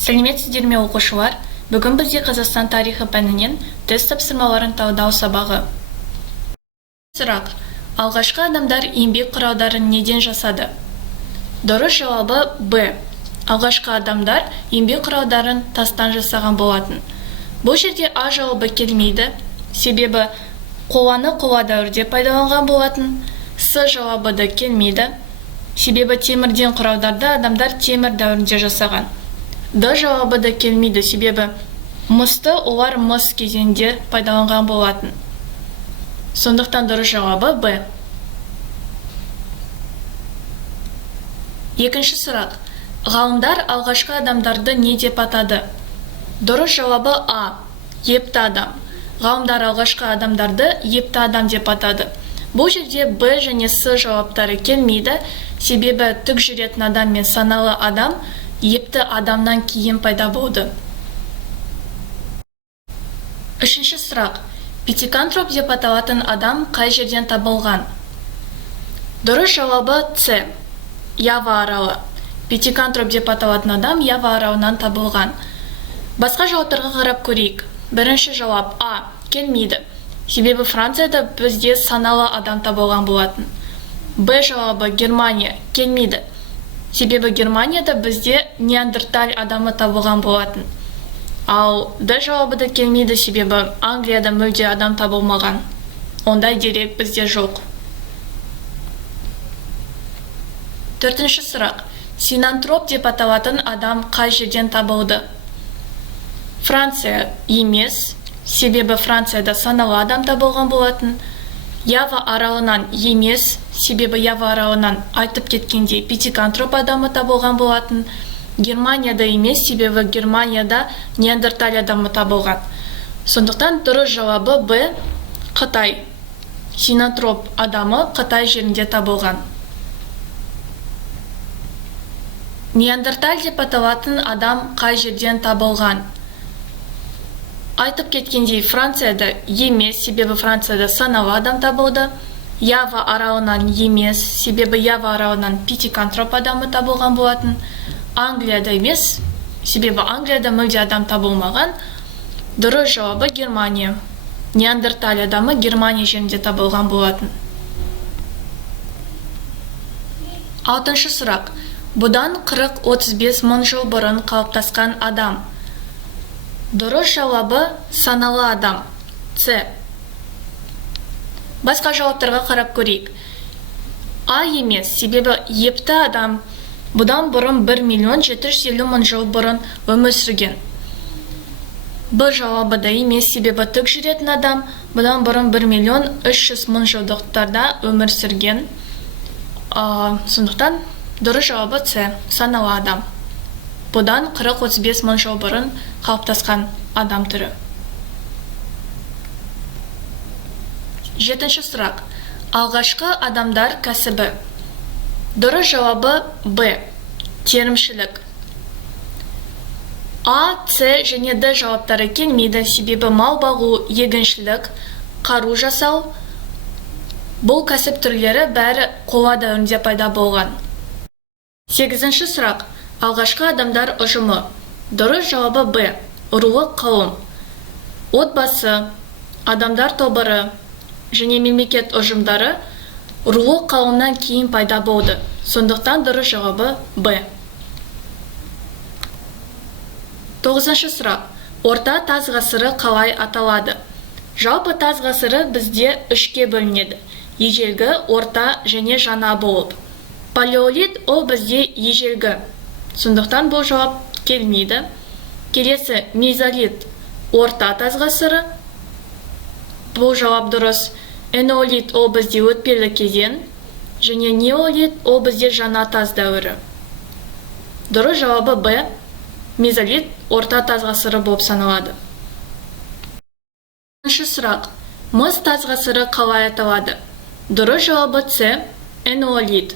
Сәлеметсіздер ме оқушылар? Бүгін бізде Қазақстан тарихы пәнінен тест тапсырмаларын талдау сабағы. Сұрақ: алғашқы адамдар еңбек құралдарын неден жасады? Дұрыс жауабы Б. Алғашқы адамдар еңбек құралдарын тастан жасаған болатын. Бұл жерде А жауабы келмейді, себебі қоланы қола дәуірде пайдаланған болатын. С жауабы да келмейді, себебі темірден құралдарды адамдар темір дәуірінде жасаған. Д жауабы да келмейді, себебі мысты олар мыс кезеңде пайдаланған болатын. Сондықтан дұрыс жауабы Б. Екінші сұрақ: ғалымдар алғашқы адамдарды не деп атады? Дұрыс жауабы А. Епті адам. Ғалымдар алғашқы адамдарды епті адам деп атады. Бұл жерде Б және С жауаптары келмейді, себебі тік жүретін адам мен саналы адам епті адамнан кейін пайда болды. Үшінші сұрақ: пятикантроп деп аталатын адам қай жерден табылған? Дұрыс жауабы С. Ява аралы. Пятикантроп деп аталатын адам Ява аралынан табылған. Басқа жауаптарға қарап көрейік. Бірінші жауап А. Келмейді, себебі Францияда бізде саналы адам табылған болатын. Б жауабы Германия. Келмейді, себебі Германияда бізде неандерталь адамы табылған болатын. Ал Д жауабы да келмейді, себебі Англияда мүлде адам табылмаған. Ондай дерек бізде жоқ. Төртінші сұрақ: синантроп деп аталатын адам қай жерден табылды? Франция емес, себебі Францияда саналы адам табылған болатын. Ява аралынан емес, себебі Ява аралынан айтып кеткендей пятикантроп адамы табылған болатын. Германияда емес, себебі Германияда неандерталь адамы табылған. Сондықтан дұрыс жауабы Б. Қытай. Синантроп адамы Қытай жерінде табылған. Неандерталь деп аталатын адам қай жерден табылған? Айтып кеткендей Францияда емес, себебі Францияда саналы адам табылды. Ява аралынан емес, себебі Ява аралынан пятикантроп адамы табылған болатын. Англияда емес, себебі Англияда мүлде адам табылмаған. Дұрыс жауабы Германия. Неандерталь адамы Германия жерінде табылған болатын. Алтыншы сұрақ: бұдан 40-35 мың жыл бұрын қалыптасқан адам. Дұрыс жауабы саналы адам. С. Басқа жауаптарға қарап көрейік. А емес, себебі епті адам бұдан бұрын 1.750.000 жыл бұрын өмір сүрген. Б жауабы да емес, себебі тік жүретін адам бұдан бұрын 1.300.000 жылдықтарда өмір сүрген. Сондықтан дұрыс жауабы С. Саналы адам. Бұдан 40-35 мың жыл бұрын қалыптасқан адам түрі. Жетінші сұрақ: алғашқы адамдар кәсібі. Дұрыс жауабы Б. Терімшілік. А, С және Д жауаптары келмейді, себебі мал бағу, егіншілік, қару жасау. Бұл кәсіп түрлері бәрі қола дәуірінде пайда болған. Сегізінші сұрақ: алғашқы адамдар ұжымы. Дұрыс жауабы Б. Рулы қауым. Отбасы, адамдар тобыры және мемлекет ұжымдары рулы қауымнан кейін пайда болды. Сондықтан дұрыс жауабы Б. Тоғызыншы сұрақ: орта тас ғасыры қалай аталады? Жалпы тас ғасыры бізде үшке бөлінеді: ежелгі, орта және жаңа болып. Палеолит ол бізде ежелгі. Сондықтан бұл жауап келмейді. Келесі мезолит, орта тас ғасыры. Бұл жауап дұрыс. Энеолит ол бізде өтпелі кезең, және неолит ол бізде жаңа тас дәуірі. Дұрыс жауабы Б. Мезолит орта тас ғасыры болып саналады. Үшінші сұрақ: мыс тас ғасыры қалай аталады? Дұрыс жауабы С. Энеолит.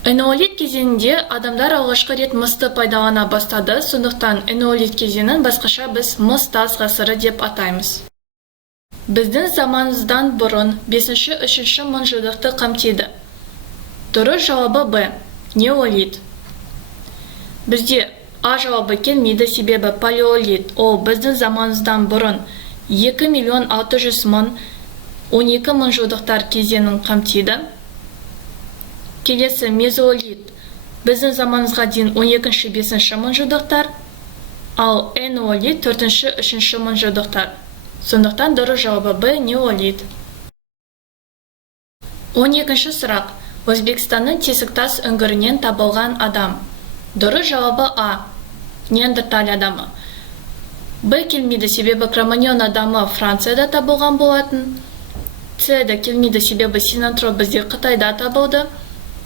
Энеолит кезеңінде адамдар алғашқы рет мысты пайдалана бастады, сондықтан энеолит кезеңін басқаша біз мыс тас ғасыры деп атаймыз. Біздің заманымыздан бұрын 5-3 мың жылдықты қамтиды. Дұрыс жауабы Б. Неолит. Бізде А жауабы келмейді, себебі палеолит, ол біздің заманымыздан бұрын 2 миллион 600 мың 12 мың жылдықтар кезеңін қамтиды. Келесі мезолит, біздің заманымызға дейін 12-5 мың жылдықтар, ал энеолит 4-3 мың жылдықтар. Сондықтан дұрыс жауабы Б неолит. 12-ші сұрақ. Өзбекстанның тесіктас үңгірінен табылған адам. Дұрыс жауабы А. Неандерталь адамы. Б келмейді, себебі Кроманьон адамы Францияда табылған болатын. С да келмейді, себебі синантроп бізде Қытайда табылды.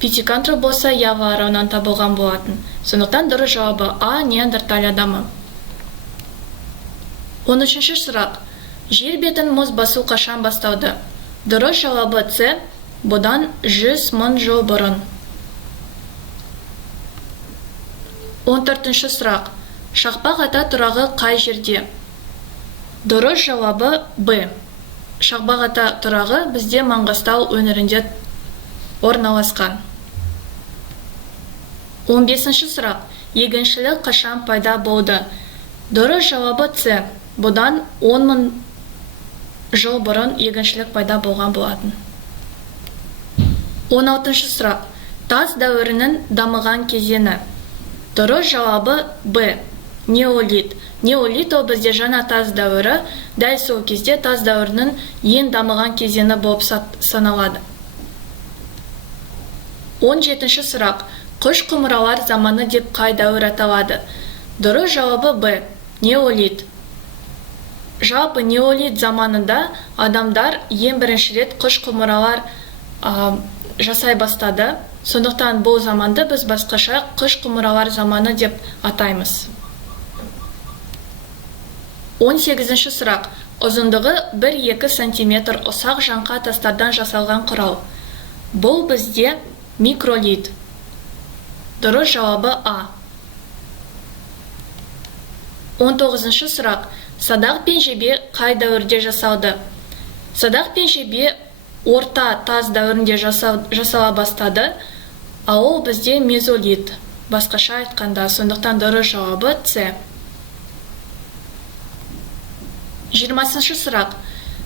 Питикантроп болса Ява аралынан табылған болатын. Сондықтан дұрыс жауабы А. Неандерталь адамы. 13-ші сұрақ. Жер бетін мұз басу қашан басталды? Дұрыс жауабы С. Бұдан 100 мың жыл бұрын. 14-ші сұрақ. Шақпақ ата тұрағы қай жерде? Дұрыс жауабы Б. Шақпақ ата тұрағы бізде Маңғыстау өңірінде орналасқан. 15-ші сұрақ. Егіншілік қашан пайда болды? Дұрыс жауабы С. Бұдан 10 мың жыл бұрын егіншілік пайда болған болатын. 16-шы сұрақ. Тас дәуірінің дамыған кезеңі. Дұрыс жауабы Б. Неолит. Неолит ол бізде жаңа тас дәуірі, дәл сол кезде тас дәуірінің ең дамыған кезеңі болып саналады. 17-ші сұрақ. Құш құмыралар заманы деп қай дәуір аталады? Дұрыс жауабы Б. Неолит. Жалпы неолит заманында адамдар ең бірінші рет құш құмыралар жасай бастады. Сондықтан бұл заманды біз басқаша құш құмыралар заманы деп атаймыз. 18-ші сұрақ. Ұзындығы 1-2 сантиметр ұсақ жаңқа тастардан жасалған құрал. Бұл бізде микролит. Дұрыс жауабы А. 19-ші сұрақ. Садақ пен жебе қай дәуірде жасалды? Садақ пен жебе орта тас дәуірінде жасала бастады, а ол бізде мезолит. Басқаша айтқанда, сондықтан дұрыс жауабы С. 20-ші сұрақ.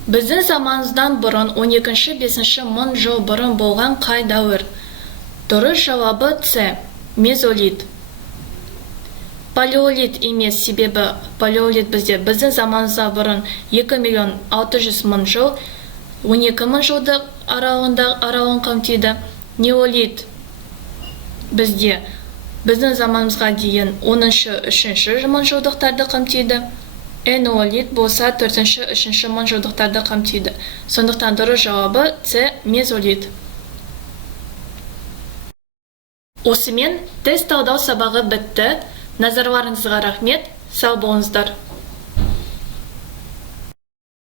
Біздің заманымыздан бұрын 12-5 мың жыл бұрын болған қай дәуір? Дұрыс жауабы С. Мезолит. Палеолит емес, себебі палеолит біздің заманымыздан бұрын 2 миллион 600 мың жыл 12 мың жылды аралығын қамтиды. Неолит біздің заманымызға дейін 10-3 мың жылдықтарды қамтиды. Энеолит болса 4-3 мың жылдықтарды қамтиды. Сондықтан дұрыс жауабы С. Мезолит. Осымен тест талдау сабағы бітті. Назарларыңызға рахмет. Сау болыңыздар.